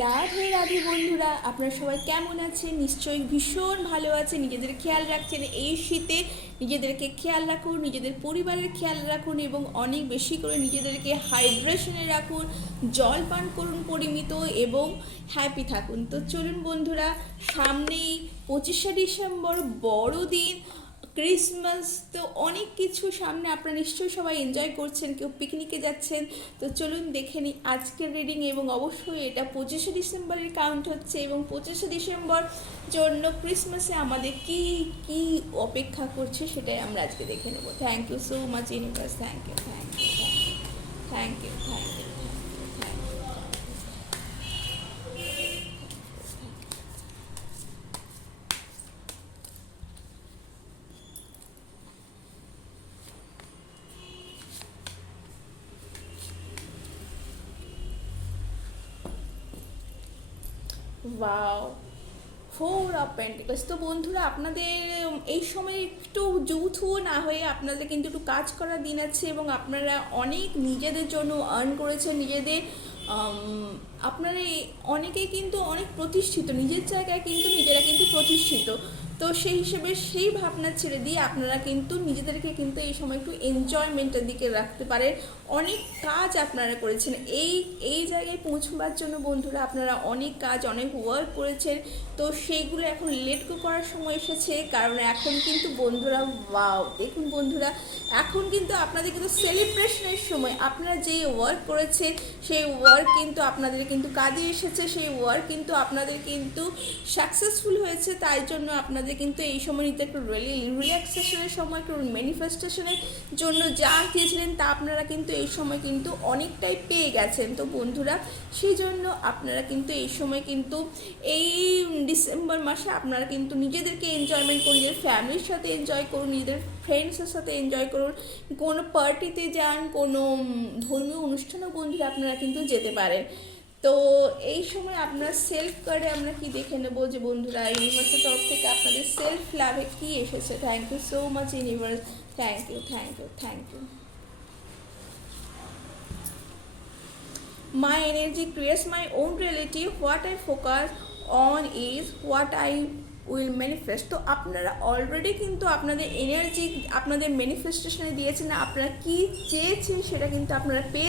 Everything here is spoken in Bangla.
রাধে রাধে বন্ধুরা, আপনারা সবাই কেমন আছেন? নিশ্চয়ই ভীষণ ভালো আছে। নিজেদের খেয়াল রাখছেন। এই শীতে নিজেদেরকে খেয়াল রাখুন, নিজেদের পরিবারের খেয়াল রাখুন এবং অনেক বেশি করে নিজেদেরকে হাইড্রেশনে রাখুন। জল পান করুন পরিমিত এবং হ্যাপি থাকুন। তো চলুন বন্ধুরা, সামনেই 25শে ডিসেম্বর, বড়দিন, ক্রিসমাস, তো অনেক কিছু সামনে। আপনারা নিশ্চয়ই সবাই এনজয় করছেন, কেউ পিকনিকে যাচ্ছেন। তো চলুন দেখে নিই আজকের রিডিং। এবং অবশ্যই এটা 25শে ডিসেম্বরের কাউন্ট হচ্ছে এবং 25শে ডিসেম্বর জন্য ক্রিসমাসে আমাদের কি কি অপেক্ষা করছে সেটাই আমরা আজকে দেখে নেব। Thank you so much universe. Thank you, thank you, thank you, thank you, thank you. Wow, 4 of pentacles. তো বন্ধুরা, আপনাদের এই সময় একটু যৌথুও না হয়ে আপনাদের কিন্তু একটু কাজ করার দিন আছে এবং আপনারা অনেক নিজেদের জন্য আর্ন করেছেন। নিজেদের আপনারা অনেকেই কিন্তু অনেক প্রতিষ্ঠিত, নিজের জায়গায় কিন্তু নিজেরা কিন্তু প্রতিষ্ঠিত। তো সেই হিসেবে সেই ভাবনা ছেড়ে দিয়ে আপনারা কিন্তু নিজেদেরকে কিন্তু এই সময় একটু এনজয়মেন্টের দিকে রাখতে পারেন। অনেক কাজ আপনারা করেছেন এই এই জায়গায় পৌঁছবার জন্য বন্ধুরা। আপনারা অনেক কাজ, অনেক ওয়ার্ক করেছেন। তো সেইগুলো এখন লেট গো করার সময় এসেছে, কারণ এখন কিন্তু বন্ধুরা, ওয়াও দেখুন বন্ধুরা, এখন কিন্তু আপনাদের কিন্তু সেলিব্রেশনের সময়। আপনারা যেই ওয়ার্ক করেছেন সেই ওয়ার্ক কিন্তু আপনাদের কিন্তু কাজে এসেছে, সেই ওয়ার্ক কিন্তু আপনাদের কিন্তু সাকসেসফুল হয়েছে। তাই জন্য আপনাদের কিন্তু এই সময় নিতে একটু রিল্যাক্সেশনের সময়, একটু ম্যানিফেস্টেশনের জন্য যা চেয়েছিলেন তা আপনারা কিন্তু এই সময় কিন্তু অনেকটাই পেয়ে গেছেন। তো বন্ধুরা, সেই জন্য আপনারা কিন্তু এই সময় কিন্তু এই ডিসেম্বর মাসে আপনারা কিন্তু নিজেদেরকে এনজয়মেন্ট করুন, নিজেদের ফ্যামিলির সাথে এনজয় করুন, নিজেদের ফ্রেন্ডসের সাথে এনজয় করুন। কোনো পার্টিতে যান, কোনো ধর্মীয় অনুষ্ঠানেও বন্ধুরা আপনারা কিন্তু যেতে পারেন। তো এই সময় আপনার সেলফ কার্ডে আমরা কি দেখে নেব যে বন্ধুরা ইউনিভার্সের তরফ থেকে আপনাদের সেলফ লাভে কি এসেছে। Thank you so much universe. Thank you, thank you, thank you. My energy creates my own reality. What I focus on is what I will manifest. তো আপনারা অলরেডি কিন্তু আপনাদের এনার্জি আপনাদের ম্যানিফেস্টেশনে দিয়েছেন। আপনারা কি চেয়েছেন সেটা কিন্তু আপনারা পেয়ে